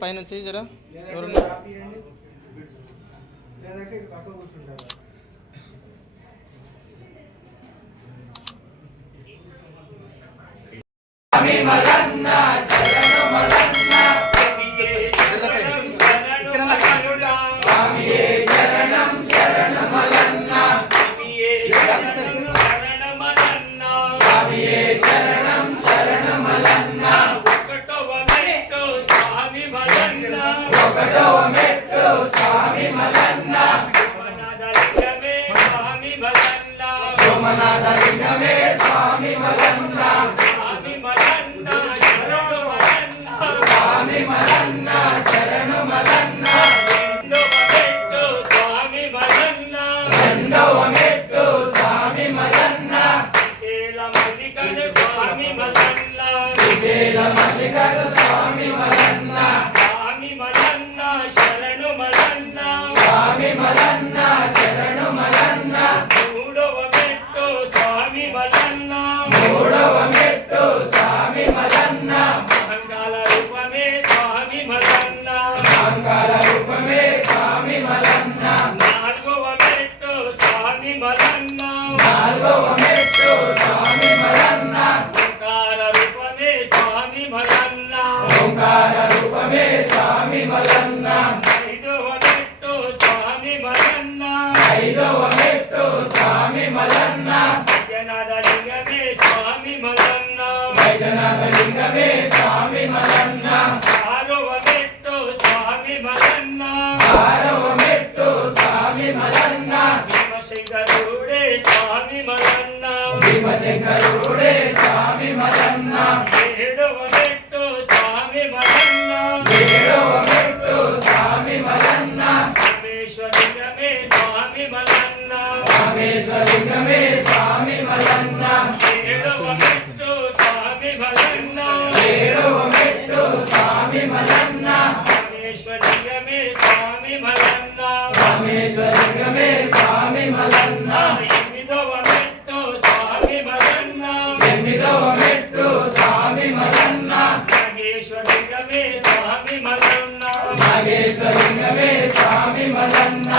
పైనుంచి జరా ఎవరు సోమనాథలింగమే స్వామి మలన్న స్వామి మలన్న శరణు మలన్న రెండవ మెట్టు స్వామి మలన్న శ్రీశైల మల్లికడు స్వామి మలన్న స్వామి మలన్న శరణు మలన్న స్వామి మలన్న శరణు మలన్న మూడవ మెట్టు స్వామి మలన్న మంగళ రూపమే స్వామి మలన్న నాలుగవ మెట్టు స్వామి మలన్న ఓంకార రూపమే స్వామి మలన్న ఐదవ మెట్టు స్వామి మలన్న వైద్యనాథలింగమే స్వామి మలన్న ఆరవ మెట్టు స్వామి మలన్న భీమశంకరుడే స్వామి మలన్న ఏడవ మెట్టు స్వామి మలన్న రామేశ్వరంగమే స్వామి మలన్న ఏడవ మెట్టు స్వామి మలన్న రామేశ్వరంగమే స్వామి మలన్న ఎనిమిదవ మెట్టు స్వామి మలన్న నాగేశ్వరంగమే స్వామి మలన్న